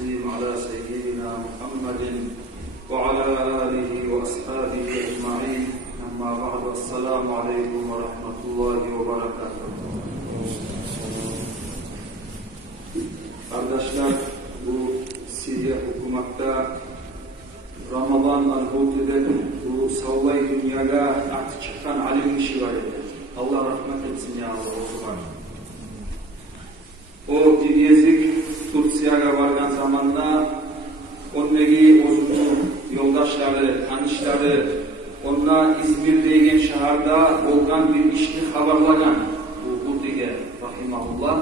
والتسليم على سيدنا محمد وعلى آله وأصحابه أجمعين. أما بعد، السلام عليكم ورحمة الله وبركاته. Kardeşler, bu Suriye hukumatta Ramazan'dan hutudek bu savlay dünyaya artık çıkan alim kişi var eder. Allah rahmet etsin ya Allah. O Dinyezik Tursiyaga vargan zamanda ondaki ozunu yoldaşları, tanışları ona İzmir degen şaharda olgan bir işni haberlagan bu Hudige rahimahullah.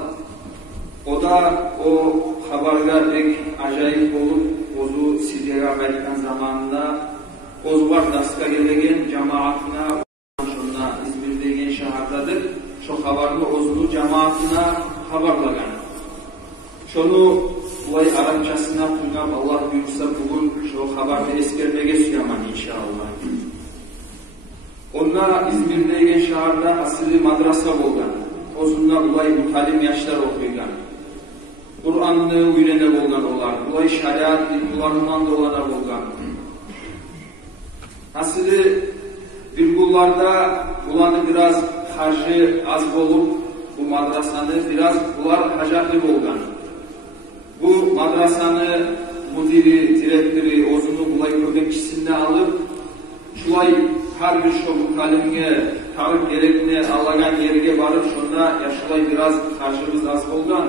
O da o haberga pek acayip olup ozu Suriye'ye kayıtkan zamanında ozvar daska gelegen cemaatine şuna İzmir degen şahardadır. Şu haberli ozunu cemaatine haberlagan. Şunu olay Arapçasına tuğan Allah büyükse bugün şu haberde eskermege suyaman inşallah. Onlar İzmir degen şaharda asili madrasa olgan. Ozunda olay mutalim yaşlar okuygan. Kur'an'ı öğrene bolgan olar. Olay şariat ilkularından da olana bolgan. Asili virgullarda ulanı biraz harcı az bolup bu madrasanı biraz bular hacatlı bolgan. Bu madrasanı müdiri, direktörü, ozunu bulay kömekçisine alıp şulay her bir şu mutalimge tarık gerekine alagan yerige barıp şunda yaşulay biraz harcımız az bolgan.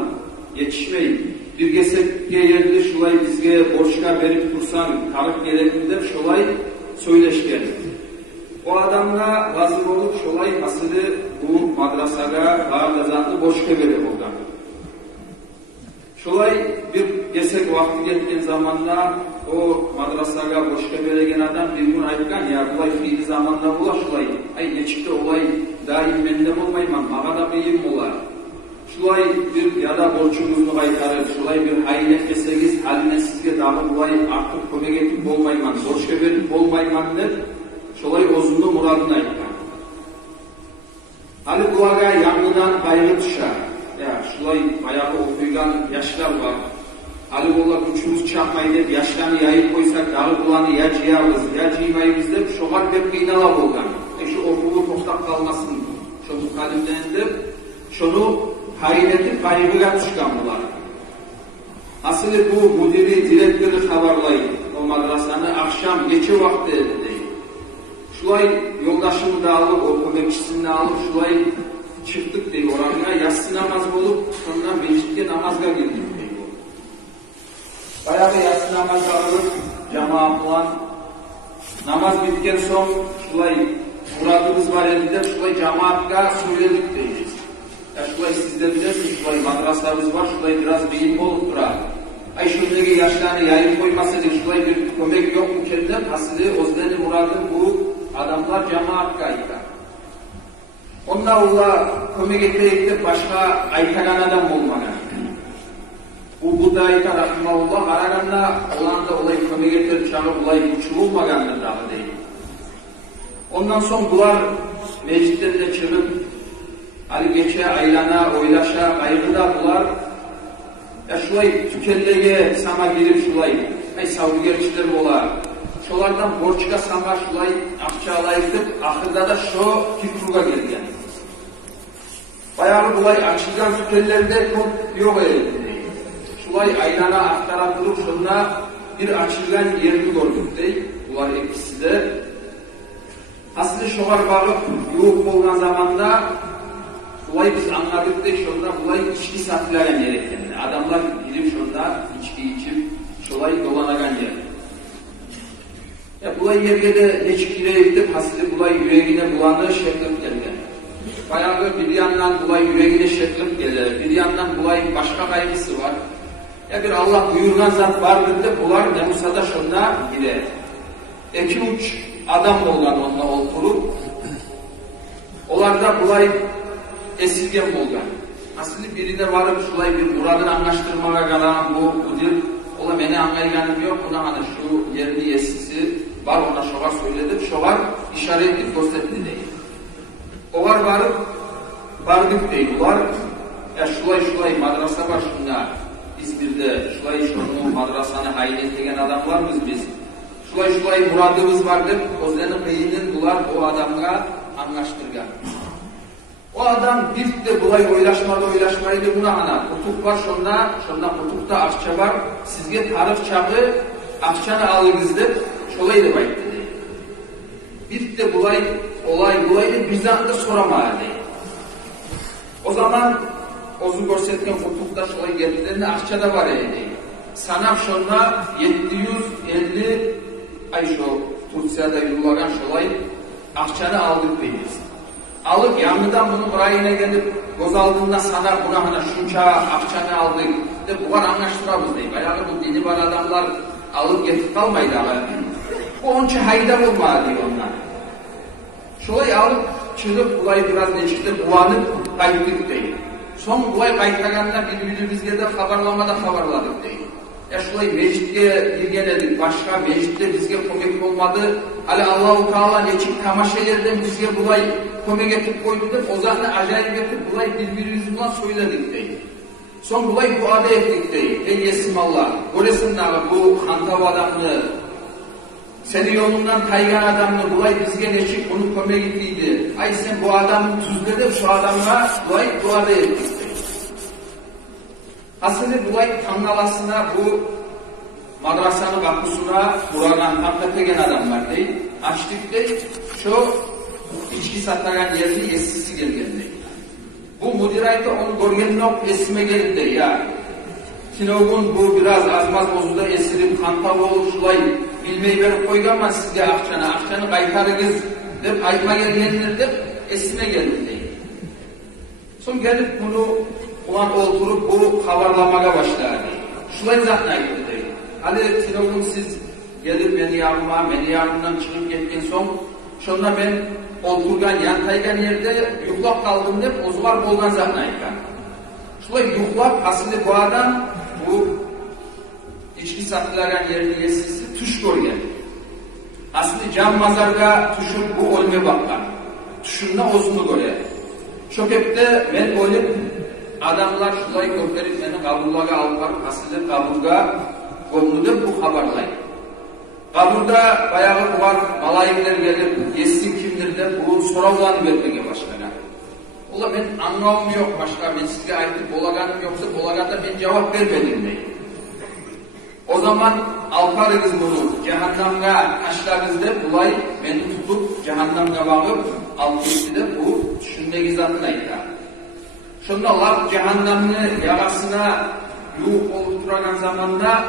Yetişmeyi. Bir gesepke yerli şulay bizge borçka verip tursan tarık gerekinde şulay söyleşken. O adamla hazır olup şulay asılı bu madrasaga bağır kazandı borçka verip oldan. Şulay bir gesek vakti getken zamanda o madrasaga borçka veregen adam bir gün aytkan ya olay fiili zamanda bula şulay. Ay geçikte olay daim mendem olmayman, mağa da beyim olar. Şulay bir yada borçumuzu kaytarır, şulay bir hain etkesegiz, haline sizge dağı bulay artık kömek etip olmayman, borçka verip olmayman der, şulay ozunlu muradını aytkan. Ali bulaga yanından kaygı düşer. Ya şulay ayağı okuygan yaşlar var. Ali bula güçümüz çakmayı deyip yaşlarını yayıp koysak, dağı bulanı ya ciyavız, ya ciymayımız deyip, şoğar deyip kıynala bolgan. Şu okulu tostak kalmasın, şu mukalimden deyip, şunu hayneti kaygıya çıkan bular. Asıl bu müdiri, direktörü haberlayın. O madrasanı akşam geçe vakti edildi. Şulay yoldaşımı da alıp, o kömekçisini alıp, şulay çıktık deyip oraya yatsı namaz olup, sonra meclitte namazga girdik deyip o. Bayağı yatsı namaz alıp, cemaatla namaz bitken son, şulay muradımız var elinde, şulay cemaatka söyledik deyip. Ya şulay siz de bilirsiniz, şulay madrasalarımız var, şulay biraz beyim olup durar. Ay şuradaki yaşlarını yayıp koymasaydı, şulay bir kömek yok mu kendinden? Aslı Ozdeni Murad'ın bu adamlar cemaat kayıtlar. Onlar ola kömek etmeyip başka aytagan adam olmadan. Bu da ayta rahimahullah, araganda olan da olay kömek etmeyip çağırıp olay uçurulmagandır dağı değil. Ondan sonra bunlar meclislerinde çıkıp Ali geçe, aylana, oylaşa, kaygıda bular. Ya şulay tükellege sama girip şulay, ay savrugerçiler olar. Şolardan borçka sama şulay akça alayıp, ahırda da şu fikruga gelgen. Bayağı bulay açılgan tükellerde çok yok edildi. Şulay aylana aktara durup şunda bir açılgan yerini gördük dey. Bular ikisi de. Aslı şoğar bağıp yoğuk olan zamanda bulay biz anladık da şunda bulay içki satılagan yer eklendi. Adamlar gidip şunda içki içip şolay dolanagan yer. Ya bulay yerge de neçikile gidip hasılı bulay yüreğine bulanı şeklip geldi. Bayağı bir yandan bulay yüreğine şeklip gelir. Bir yandan bulay başka kaygısı var. Ya bir Allah buyurgan zat vardır da bular ne musada şunda gider. İki uç adam olan onunla oturup olarda bulay esirgen bolgan. Aslı birine varıp şulay bir muradın anlaştırmaya kalan bu udir. Ola beni anlayganım yok. Buna hani şu yerini yesisi var ona şoğar söyledim. Şoğar işaretli gösterdi değil. O var varıp vardık değil. Ular ya şulay madrasa başında İzmir'de şunu madrasanı hayret degen adamlarmız biz. Şulay muradımız vardır. O senin beynin bular o adamga anlaştırgan. O adam bir de bulay oylaşmaydı buna ana. Kutuk var şonda kutukta akça var. Sizge tarif çağı akçanı alırız dep şolay da bayıttı deydi. Bir de bulaydı bizden de soramadı. O zaman ozu görsetken kutukta şolay geldiğinde akça da var deydi. Sanam şonda 750 ay şu Turkiyada yullagan şolay akçanı aldık deyiriz. Alıp yanından bunu buraya gelip göz aldığında sanar buna hani şunca akçanı aldık de bu var anlaştıramız deyip. Ayağı bu dini var adamlar alıp getirip kalmaydı ama. Bu onca haydar olmadı diyor onlar. Şolay alıp çıkıp bulay biraz neçikte bulanıp kayıttık deyip. Son bulay kayıtlaganlar birbirimizge de haberlamada haberladık deyip. Şolay mecitke girgeledik, başka mecitte bizge komik olmadı. Hali Allah-u Teala neçik tamaşalardan bizge bulay komik etip koydu da o zaman acayip etip bulay birbirimiz bulan söyledik deyip. Son bulay duada ettik deyip. Ey Yesimallah, göresin bu hantav adamını, seni yolundan kaygan adamını bulay bizge neçik bunu komik ettiydi. Ay sen bu adamı tuzledip şu adamla bulay duada ettik deyip. Aslında bulay tangalasına bu madrasanın kapısına buradan hakikaten adamlar değil. Açtık değil. Şu içki satagan yerli eskisi gelgende. Bu mudirayda onu görgenin ok esime geldi ya. Kinogun bu biraz azmaz bozuda esirip kantav olup şulay bilmeyi verip koygan ama sizge akçanı kaytarınız deyip ayıma gelgenler deyip esime geldi değil. Son gelip bunu ulan oturup bu haberlamaya başladı. Şulay zatına gitti deyip. Hali Kinogun siz gelip beni yanımdan çıkıp gitken son şunda ben oturgan, yantaygan yerde yuklap kaldım deyip ozular bolgan zatına ayıkan. Şulay yuklap aslında bu adam bu içki satılagan yerini yesisi tuş görgen. Aslında can mazarga tuşup bu olmaya bakkan. Tuşunna ozunu göre. Çok hep de ben oynayıp adamlar şulay gösterip beni kabullaga alpar. Aslında kabulga gomludur bu haberlay. Kabulda bayağı var malayikler gelir, yesin kimdir de bu soravlanı vermeye başlar. Ola ben anlamım yok başka, ben sizge aytıp bolaganım yoksa bolaganda ben cevap vermedim deyim. O zaman alparınız bunu cehannamga taşlarınız de bulay beni tutup cehannamga bakıp alıp gitti de bu düşündeki zatına aytar. Şundalar cehannamını yagasına yuğup oluşturan zamanda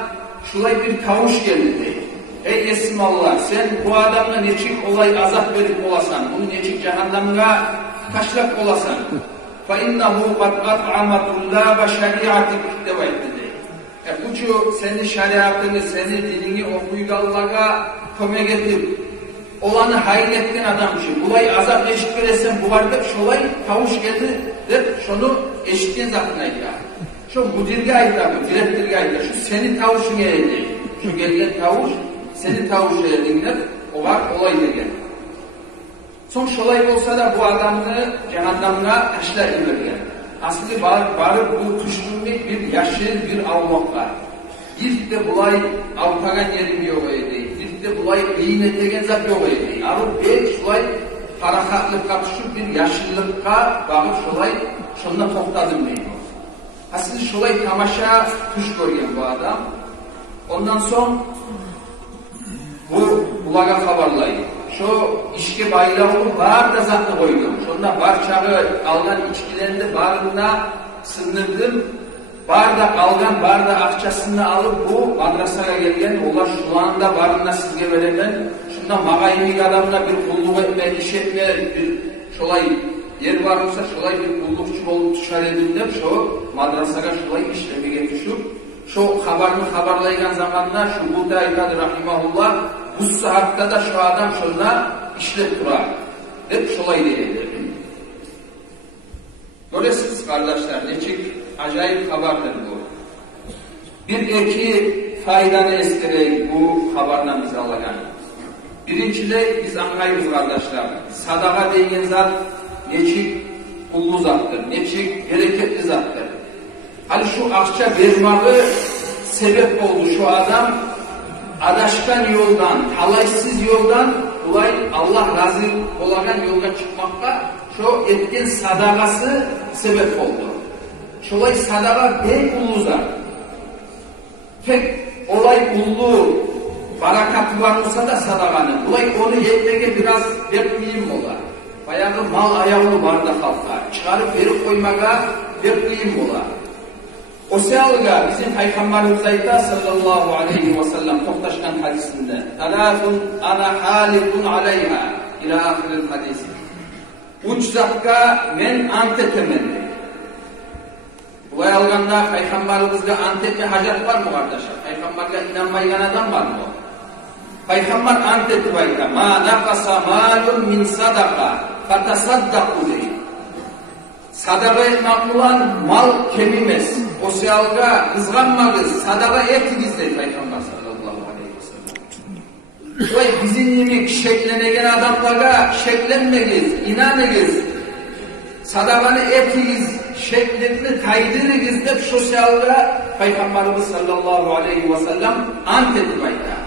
şulay bir tavuş geldi deyim. Ey Esmallah sen bu adamla neçik olay azap verip olasan, bunu neçik cehannamga taşlap olasan. فَاِنَّهُ قَدْ قَطْعَمَ طُلَّابَ شَرِيعَتِكْ devayetti deyim. Bu senin şeriatını, senin dilini okuygallaga köme getirip olanı hayretken adammışım. Bulay azap eşit veresen bu vardı, şolay tavuş geldi de şunu eşitken zatına aytar. Şu mudirge aytar, direktirge aytar. Şu senin tavuşun geldi. Şu gelen tavuş, senin tavuşu elinler, o var, olay geldi. Son şolay olsa da bu adamını cehannamına taşlar indirgen. Aslında barı bu tuşturmak bir yaşıl bir avmak var. Bir de bulay avtagan yerim yok edeyim. Bir de bulay beyin etegen zat yok edeyim. Arıp bey şolay harakatlı kapışıp bir yaşıllıkka bakıp şolay şonda topladım deyim. Aslında şolay tamaşa tuş görgen bu adam. Ondan son bu bulaga haberlayın. Şu işki bayrağı var da zatlı koydum. Şunda bar çağı algan içkilerinde barına sındırdım. Barda algan, barda akçasını alıp bu madrasaya gelgen, ola şulağında barına sizge verilen, şunda mağayimlik adamına bir kulluk etme, iş etme, bir şolay yer var olsa şolay bir kullukçu olup tuşar edildim. Şu madrasaya şolay işlemi getişip, şu haberlaygan zamanla şu Buda aytadı rahimahullah, bu saatte da şu adam şuna işlep durar. Hep şolay değildir. Görüyorsunuz kardeşler, neçik acayip haberdir bu. Bir iki faydanı estireyim bu haberden bize alagan. Birincide biz anlayırız kardeşler. Sadaka deyin zat neçik kullu zattır, neçik bereketli zattır. Hali şu akça vermağı sebep oldu şu adam adaşkan yoldan, talaysız yoldan ulay Allah razı olagan yolga çıkmakta şu etken sadakası sebep oldu. Şolay sadaka bey uluza. Tek olay ulu barakatı var olsa da sadakanın. Ulay onu yetmege biraz bekleyeyim ola. Bayağı mal ayağını var da halka. Çıkarıp verip koymaga bekleyeyim ola. O seyalıga bizim Peygamberimiz ayta sallallahu aleyhi ve sellem toktaşkan hadisinde Talatun ana halifun aleyha ila ahiril hadisi. Uç zatka men antetemen. Bulay alganda Peygamberimizde antetme hacet var mı kardeşler? Peygamberle inanmaygan adam var mı? Peygamber antetme ayta ma nakasa malun min sadaka fatasaddaku deyip. Sadaka etmek olan mal kemimez. O siyalga kızganmağız, sadaka etiniz dedi Peygamber sallallahu aleyhi ve sellem. Vay bizim yemek şeklenegen adamlara şeklenmeyiz, inanıyız. Sadakanı etiniz, şeklini taydırırız de şu siyalga Peygamberimiz sallallahu aleyhi ve sellem ant edip ayta.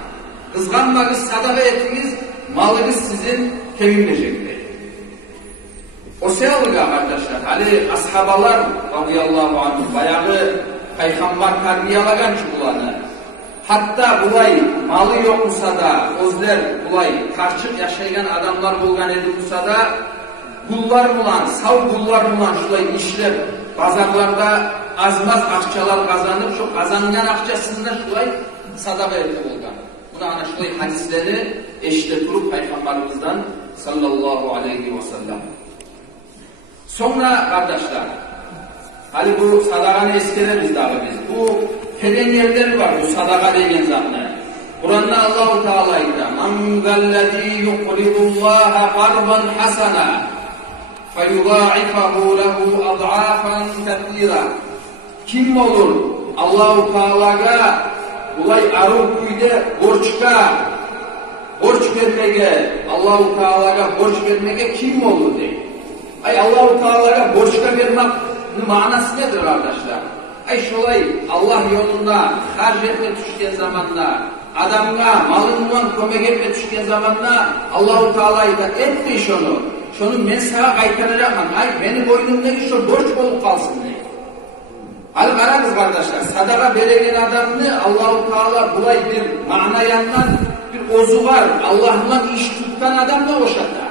Kızganmağız, sadaka etiniz, malınız sizin kemimleyecektir. O seyalıga kardeşler, hali ashabalar radıyallahu anh bayağı Peygamber terbiyalagan çıkılanı. Hatta bulay malı yok olsa da, özler bulay karşık yaşayan adamlar bulgan edi olsa da, kullar bulan, sağ kullar bulan şulay işler, pazarlarda azmaz akçalar kazanıp, şu kazangan akçasında şulay sadaka eti bulgan. Buna ana şulay hadisleri eşte durup Peygamberimizden sallallahu aleyhi ve sellem. Sonra kardeşler, hali bu sadakanı eskereriz daha biz. Bu feden yerleri var bu sadaka degen zatlar. Kur'an'da Allah-u Teala'yla "Men zellezî yuqridullâhe qarban hasana feyudâ'ifahu lehu ad'âfen kethîrâ." Kim olur Allah-u Teala'ga ulay arı kuyda borç vermege, Allah-u Teala'ga borç vermege kim olur deyip. Ay Allah-u Teala'ya borçka vermek manası nedir kardeşler? Ay şolay Allah yolunda harc etme düşken zamanda, adamga malından kömek etme düşken zamanda Allah-u Teala'yı da etme şunu. Şunu ben sana kaytaracağım. Ay beni boynumdaki şu borç olup kalsın diye. Hadi karanız kardeşler, sadaka beregen adamını Allah-u Teala bulay bir mana yandan bir ozu var. Allah'la iş tutan adam da oşatta.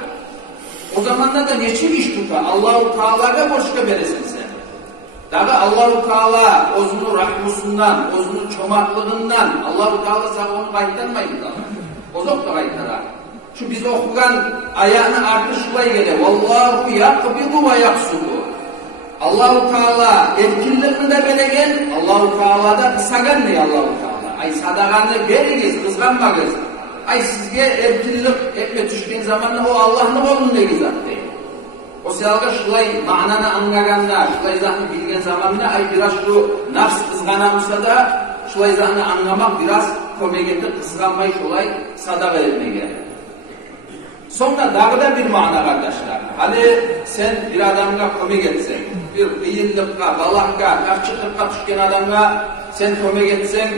O zamanda da neçin iş tutar? Allah-u Teala'ya borçka veresin sen. Daha Allah-u Teala ozunu rahmusundan, ozunu çomaklığından Allah-u Teala sana onu kayıtlanmayın da. Ozok da kayıtlara. Şu biz okugan ayağını artı şulay gele. Vallahu yakbidu ve yaksudu. Allah-u Teala erkinliğini de belegen, Allah-u Teala da kısagan ne Allah-u Teala? Ay sadakanı veriniz, kızganmağız. Ay sizge erkinlik etme düşken zamanla o Allah'ın oğlunu ne gizat değil. O seyalga şulay mananı anlaganda, şulay zatını bilgen zamanla ay biraz şu nafs kızganamışsa da şulay zatını anlamak biraz komegette kızganmayı şulay sadaka etmeye. Sonra dağda bir mana kardeşler. Hani sen bir adamga komeg etsen, bir kıyınlıkka, balakka, karşılıkka düşken adamga sen komeg etsen,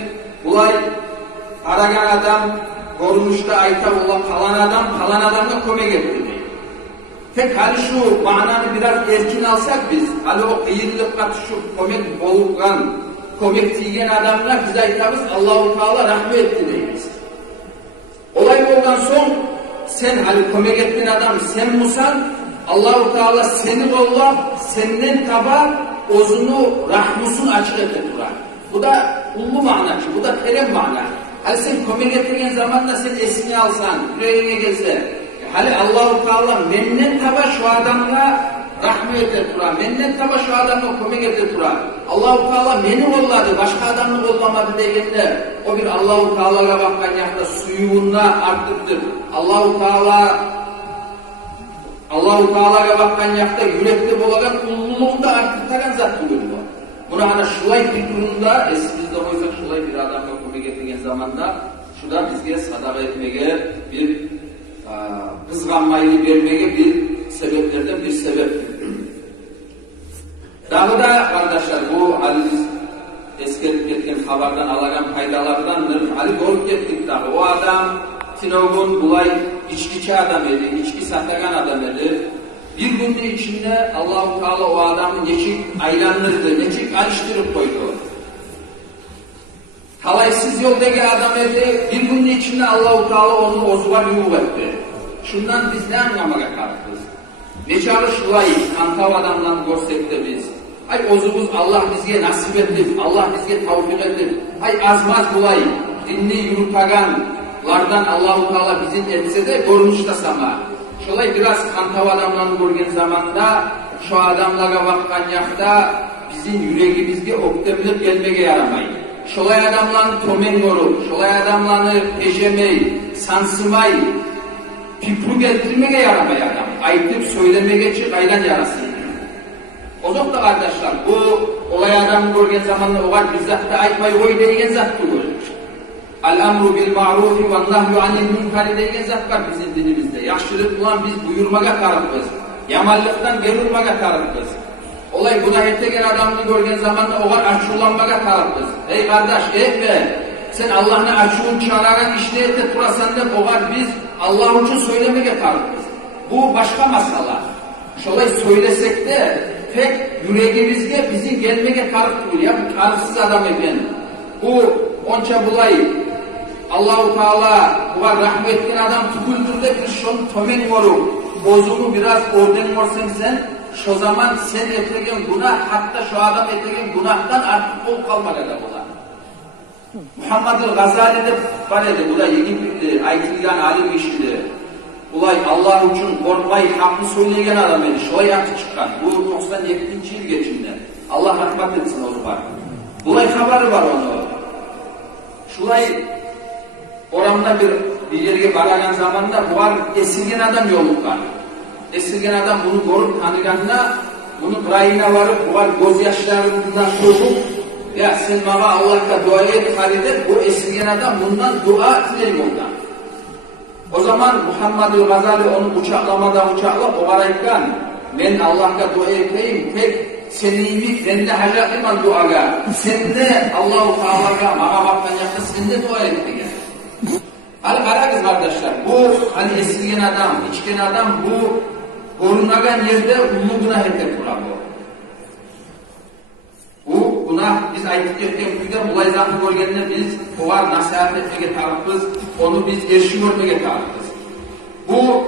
bulay aragan adam, görünüşte ayta olan kalan adamla komeg etti. Tek hali şu mananı biraz erkin alsak biz, hali o kıyınlıkka düşüp komeg bolgan, komeg tiygen adamla biz aytabız Allah-u Teala rahmet etti deyiz. Olay olgan son, sen hali komeg ettin adam sen musan, Allah-u Teala seni kolla, senden taba ozunu, rahmusun açık etti durar. Bu da ullu mana, bu da terem mana. Hali sen komeg ettiğin zaman da sen esini alsan, yüreğine gelse, hali Allah-u Teala menden taba şu adamla rahmet etti durar, menden taba şu adamla komeg etti durar. Allah-u Teala beni kolladı, başka adamı kollamadı degende, o bir Allah-u Teala'ya bakkan yakta suyuğunda arttırdır. Allah-u Teala'ya bakkan yakta yürekli bolagan ulluluğunda arttırtagan zat buluyor bu. Buna hani şulay bir durumda, bizde koysak şulay bir adamla komeg ettiğin zamanda, şurada bizge sadaka etmeye bir kızganmayını vermeye bir sebeplerden bir sebep. Dağı da kardeşler bu halimiz eskerip ketken haberden alagan faydalardandır. Ali doğrup kettik dağı. O adam Tinogun bulay içkiçi adam edi, içki satagan adam edi. Bir günün içinde Allah-u Teala o adamı neçik aylandırdı, neçik alıştırıp koydu. Talaysız yoldaki adam edi, bir günün içinde Allah-u Teala onu ozuğa yuv etti. Şundan biz ne anlamaya kalkız? Neçalı şulay, kantav adamdan görsek de biz. Ay ozumuz Allah bizge nasip etti, Allah bizge tavfik etti. Ay azmaz bulay, dinni yurtaganlardan Allah-u Teala bizim etse de görünüşte sama. Şolay biraz kantav adamlarını görgen zamanda, şu adamlara bakkan yakta bizim yüreğimizge oktemlik gelmeye yaramayı. Şolay adamlarını tomen görüp, şolay adamlarını peşemey, sansımay, pipru getirmeye yaramay adam. Aytıp söylemeye çık, aydan yarasın. O zaman da kardeşler, bu olay adamı görgen zamanda oğar bir zatta aytmayı oy degen zat bu. Al-amru bil-ma'rufi ve-nahyu anil-munkari degen zat var bizim dinimizde. Yaxşılık ulan biz buyurmaga tarafız. Yamanlıktan gerilmaga tarafız. Olay günah etegen adamını görgen zamanda oğar açulanmaga tarafız. Ey kardeş, sen Allah'ın açuğun çağıran işine ete turasan da oğar biz Allah için söylemege tarafız. Bu başka masala. Şolay söylesek de tek yüreğimizge bizi gelmege tarif değil. Ya bu tarifsiz adam eken. Bu onça bulay Allah-u Teala buğa rahmet etken adam tüküldürde bir şonu tomen moru. Bozumu biraz orden morsan sen, şu zaman sen etegen günah, hatta şu adam etegen günahtan artık ol kalmaga da bular. Muhammed Gazali'de var edi, bu da Yegipt'ti, aytilgan alim işidi. Ulay Allah için korkmayı, hakkı söyleyen adam edi, şolay yaptı çıkan. Bu 97. yıl geçinde. Allah rahmet etsin o zaman. Ulay haberi var onu. Şulay oramda bir yerge baragan zamanda bu var esirgen adam yoluklar. Esirgen adam bunu görüp tanıganına, bunu burayına varıp bu var gözyaşlarından soğup ya sen bana Allah'a dua et halinde bu esirgen adam bundan dua dilerim ondan. O zaman Muhammed Gazali onu uçaklamada o arayken ben Allah'a dua edeyim tek senimi bende hacı iman duaga. Sen de Allah-u Teala'ga bana baktan yakın sen de dua et diye. Hal kararız kardeşler. Bu hani esirgen adam, içken adam bu korunagan yerde ulu günah etmek bura bu. Bu günah biz aytıp ketken kuyda bulay zatı görgenler biz oğar nasihat etmeye tarafız, onu biz erşi görmeye tarafız. Bu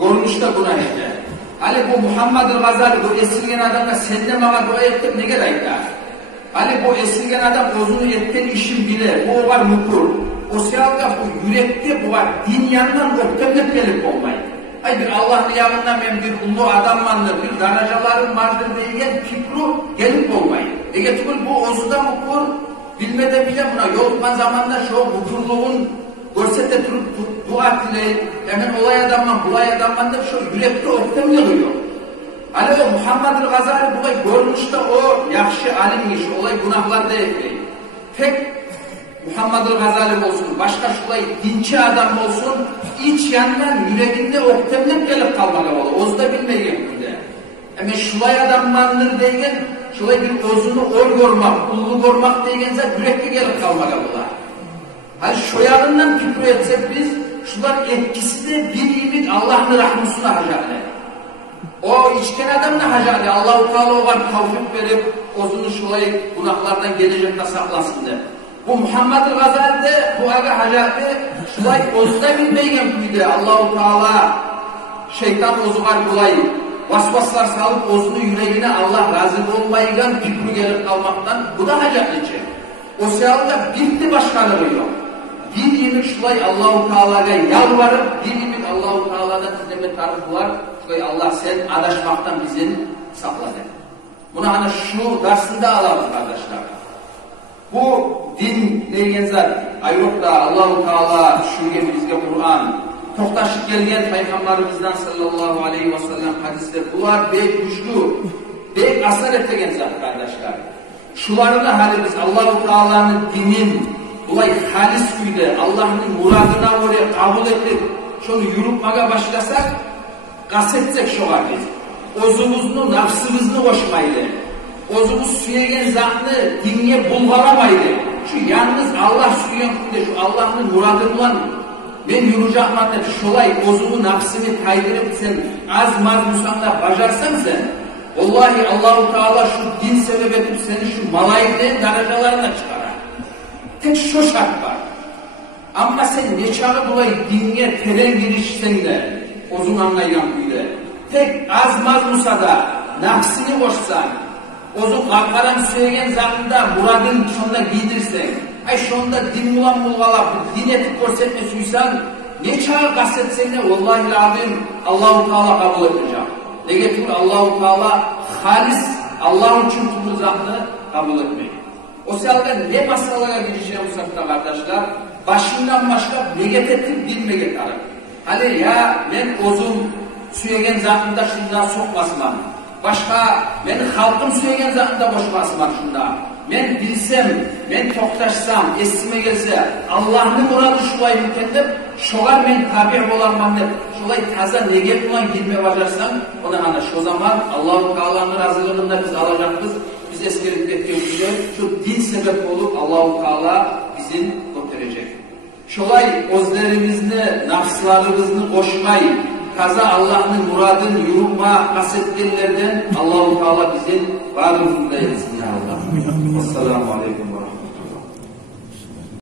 görünüşte günah etmek. Hani bu Muhammed Gazali bu esirgen adamla sen de bana dua ettik ne gerek ya? Hani bu esirgen adam ozunu etken işin bile, bu var mukur. O sırada bu yürekte bu var din yanından öptemlep gelip olmayı. Ay bir Allah'ın yanından ben bir ulu adammandır, bir daracalarım vardır diyen fikru gelip olmayı. Egetukul bu ozuda mukur, bilmeden bile buna yolukman zamanda şu mukurluğun görsette durup dua dileyin, hemen olay adamman, bulay adamman da şu yürekte öptem yılıyor. Hani o Muhammed Gazali bu da görmüşte o yakşı alim iş, olay günahlarda ekleyin. Tek Muhammed Gazali olsun, başka şulay dinçi adam olsun, iç yandan yüreğinde öptemlep gelip kalmalı olur. Ozda bilmeyen bile. Ama şulay adammandır degen, şulay bir ozunu ol görmek, ulu görmek degen zat yürekte gelip kalmalı olur. Hani şu yanından küfür etsek biz, şular etkisi de bir iyimlik Allah'ın rahmusuna hacale. O içken adam da hacale. Allah-u Teala o var tavfik verip, ozunu şulay günahlardan gelecekte saklasın de. Bu Muhammed Gazali'de bu aga hacale, şulay ozda bilmeyen büyüdü. Allah-u Teala şeytan ozugar bulay, vasvaslar salıp ozunu yüreğine Allah razı olmayıgan fikri gelip kalmaktan, bu da hacalice. O sırada bitti başkaları yok. Bir yemek şulay Allah-u Teala'ya yalvarıp, bir yemek Allah-u Teala'dan dinleme tarafı var. Şulay Allah sen adaşmaktan bizim sakladı. Bunu hani şu dersinde alalım kardeşler. Bu din degen zat, ayrıca Allah-u Teala şurgen bizge Kur'an, tohtaşıp gelgen Peygamberimizden sallallahu aleyhi ve sellem hadisler, bunlar bek güçlü, bek asar ettigen zat kardeşler. Şuları da hani biz Allah-u Teala'nın dinin, bulay halis kuyda, Allah'ın muradına oraya kabul ettik, şunu yürütmeye başlasak, kasetsek şoğa biz. Ozumuzunu, nafsımızını koşmaydı. Ozumuz suyegen zatını dinge bulgalamaydı. Şu yalnız Allah suyan kunde şu Allah'ın muradı bulan men yuracakman dedi. Şolay ozumu nafsını kaydırıp sen az maz musanda bacarsan sen vallahi Allah-u Teala şu din sebep edip seni şu malayiklerin derecelerine çıkarar. Tek şu şart var. Ama sen ne çağı bulay dinge teren girişsen de ozun anlayılan kuyda. Tek az maz musada nafsını boşsan ozun arkadan söyleyen zatında muradın sonunda giydirsen ay şonda din bulan bulgalap din etip görsetme suysan ne çağı kastetsen de vallahi lazım Allah-u Teala kabul edecek. Ne getir Allah-u Teala halis Allah için tuttuğu zatını kabul etmeyin. O sebeple ne masalalara girişine olsak da kardeşler başından başka negatif bilme getirir. Hani ya ben ozun suyegen zatında şunda sokmasmam. Başka ben halkım suyegen zatında boşmasmam şunda. Ben bilsem, ben toktaşsam, esime gelse Allah'ın muradı şulay mükendep, şolar ben tabi olanmam dep, şulay taza nege bulan girme bacarsan, ona hani şu zaman Allah-u Teala'nın razılığında biz alacakız. Biz eskerip ettiğimizde şu din sebep olup Allah-u Teala bizim götürecek. Şolay özlerimizni, nafslarımızını koşmay, kaza Allah'ın muradını yurma kasetlerden Allah-u Teala bizim varlığında etsin ya Allah. Esselamu Aleyküm ve Rahmetullah.